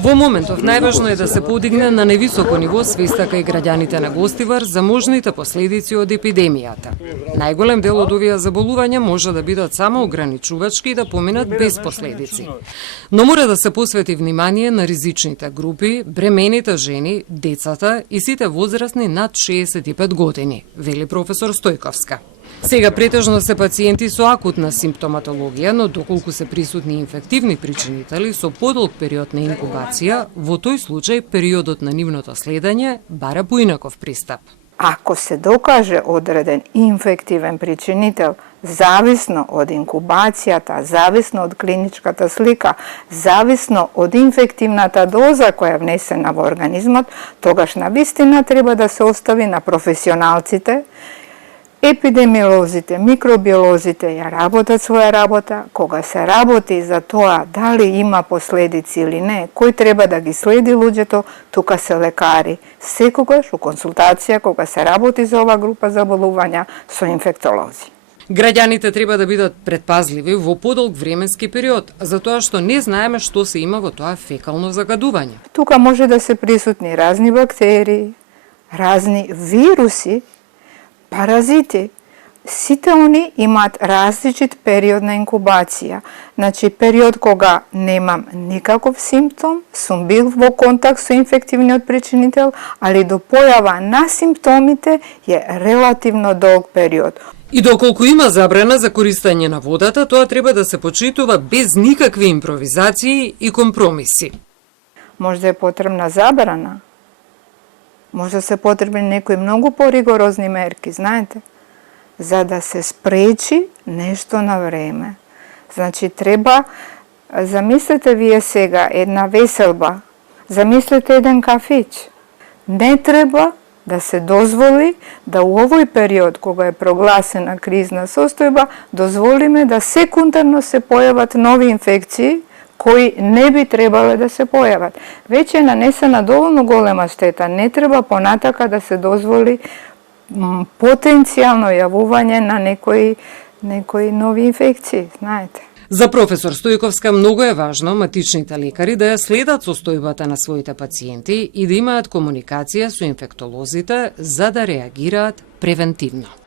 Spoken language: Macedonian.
Во моментов најважно е да се подигне на невисоко ниво свеста кај граѓаните на Гостивар за можните последици од епидемијата. Најголем дел од овие заболувања може да бидат само ограничувачки и да поминат без последици. Но мора да се посвети внимание на ризичните групи, бремените жени, децата и сите возрастни над 65 години, вели професор Стојковска. Сега претежно се пациенти со акутна симптоматологија, но доколку се присутни инфективни причинители со подолг период на инкубација, во тој случај периодот на нивното следење бара поинаков пристап. Ако се докаже одреден инфективен причинител, зависно од инкубацијата, зависно од клиничката слика, зависно од инфективната доза која е внесена во организмот, тогаш навистина треба да се остави на професионалците. Епидемиолозите, микробиолозите ја работат своја работа. Кога се работи за тоа дали има последици или не, кој треба да ги следи луѓето, тука се лекари. Секогаш у консултација кога се работи за ова група заболувања со инфектолози. Граѓаните треба да бидат предпазливи во подолг временски период, затоа што не знаеме што се има во тоа фекално загадување. Тука може да се присутни разни бактерии, разни вируси, паразити. Сите они имаат различит период на инкубација. Значи, период кога немам никаков симптом, сум бил во контакт со инфективниот причинител, али до појава на симптомите е релативно долг период. И доколку има забрана за користење на водата, тоа треба да се почитува без никакви импровизации и компромиси. Може да е потребна забрана. Може да се потребни некои многу поригорозни мерки, знаете, за да се спречи нешто на време. Значи, треба, замислете вие сега една веселба, замислете еден кафич. Не треба да се дозволи да у овој период, кога е прогласена кризна состојба, дозволиме да секундарно се појават нови инфекции, кои не би требале да се појават. Веќе е нанесена доволно голема штета, не треба понатака да се дозволи потенцијално јавување на некои нови инфекции, знаете. За професор Стојковска многу е важно матичните лекари да ја следат состојбата на своите пациенти и да имаат комуникација со инфектолозите за да реагираат превентивно.